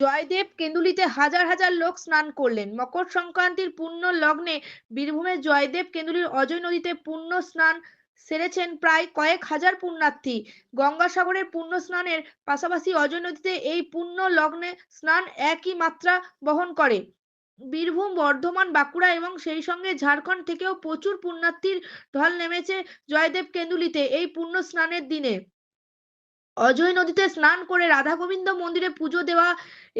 জয়দেব কেন্দুলিতে হাজার হাজার লোক স্নান করলেন। মকর সংক্রান্তির পূর্ণ লগ্নে বীরভূমের জয়দেব কেন্দুলির অজয় নদীতে পূর্ণ স্নান সেরেছেন প্রায় কয়েক হাজার পুণ্যার্থী। গঙ্গাসাগরের পূর্ণ স্নানের পাশাপাশি অজয় নদীতে এই পূর্ণ লগ্নে স্নান একই মাত্রা বহন করে। বীরভূম, বর্ধমান, বাঁকুড়া এবং সেই সঙ্গে ঝাড়খণ্ড থেকেও প্রচুর পুণ্যার্থীর ঢল নেমেছে জয়দেব কেন্দুলিতে এই পূর্ণ স্নানের দিনে। অজয় নদীতে স্নান করে রাধা গোবিন্দ মন্দিরে পুজো দেওয়া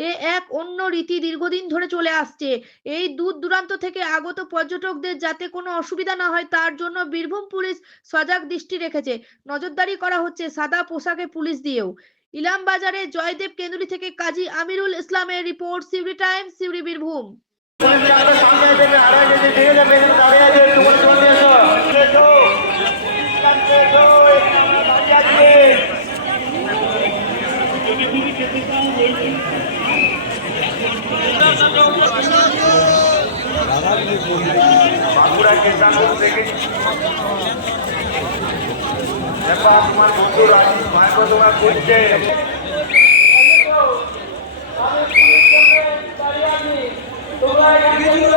এ এক অন্য রীতি দীর্ঘদিন ধরে চলে আসছে। এই দূর দূরান্ত থেকে আগত পর্যটকদের যাতে কোনো অসুবিধা না হয়, তার জন্য বীরভূম পুলিশ সজাগ দৃষ্টি রেখেছে। নজরদারি করা হচ্ছে সাদা পোশাকে পুলিশ দিয়েও। ইলাম বাজারে জয়দেব কেন্দুলি থেকে কাজী আমিরুল ইসলামের রিপোর্ট সিউরি টাইমস সিউরি বীরভূম। বাঁকুড়া কেশানপুর থেকে দেখো তোমার বন্ধু রাজীব মাইকো তোমার করছে বুঝলি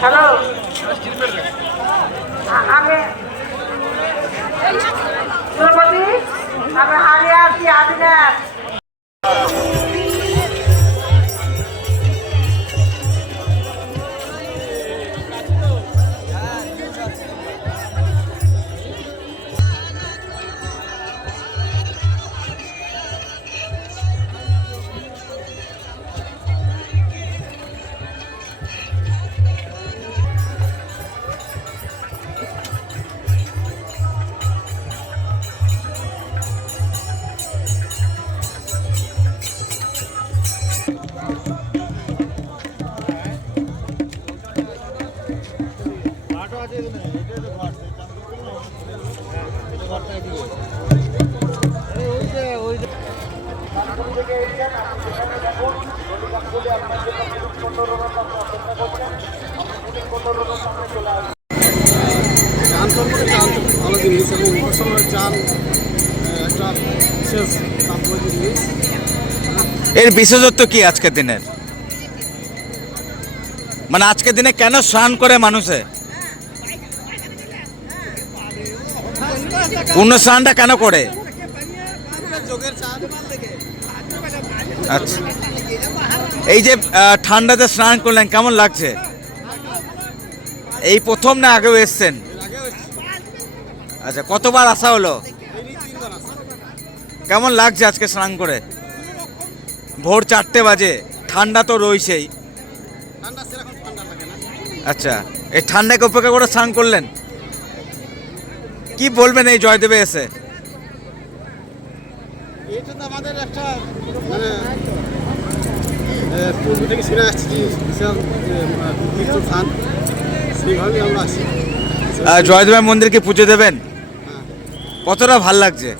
হ্যালো আমি আমি হারিয়ে আছি এর বিশেষত্ব কি আজকের দিনের মানে আজকের দিনে কেন স্নান করে মানুষে? পূর্ণ স্নানটা কেন করে? যোগের আচ্ছা। এই যে ঠান্ডাতে স্নান করলেন, কেমন লাগছে? এই প্রথম না আগেও এসছেন? আচ্ছা কতবার আসা হলো? কেমন লাগছে আজকে স্নান করে? ভোর চারটে বাজে, ঠান্ডা তো রয়েছেই। আচ্ছা এই ঠান্ডাকে উপেক্ষা করে স্নান করলেন? কি বলবেন এই জয়দেবে এসে? তো আমাদের একটা মানে পূর্ব থেকে শুনে আসছি যে বিশাল যে, আহ, তীর্থস্থান। সেইভাবেই আমরা আসি। জয়দেবের মন্দিরকে পুজো দেবেন? হ্যাঁ। কতটা ভালো লাগছে?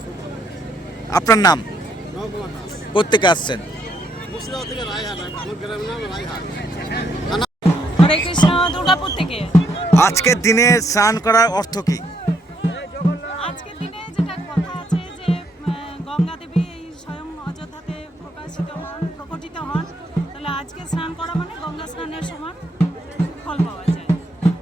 আপনার নাম? কোথেকে আসছেন? আজকের দিনে স্নান করার অর্থ কি?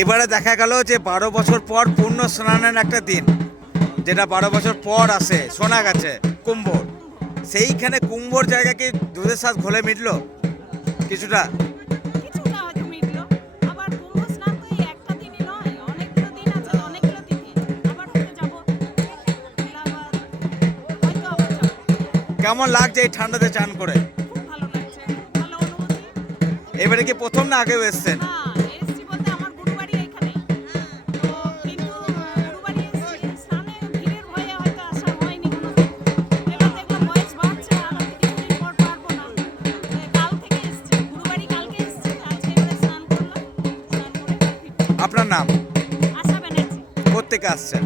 এবারে দেখা গেল যে বারো বছর পর পূর্ণ স্নানের একটা দিন যেটা বারো বছর পর আসে শোনা গেছে কুম্ভর। সেইখানে কুম্ভর জায়গা কি দুধের সাথ ঘোলে মিটল? কিছুটা? কেমন লাগছে এই ঠান্ডাতে চান করে? এবারে কি প্রথম না আগেও এসছেন? থেকে আসছেন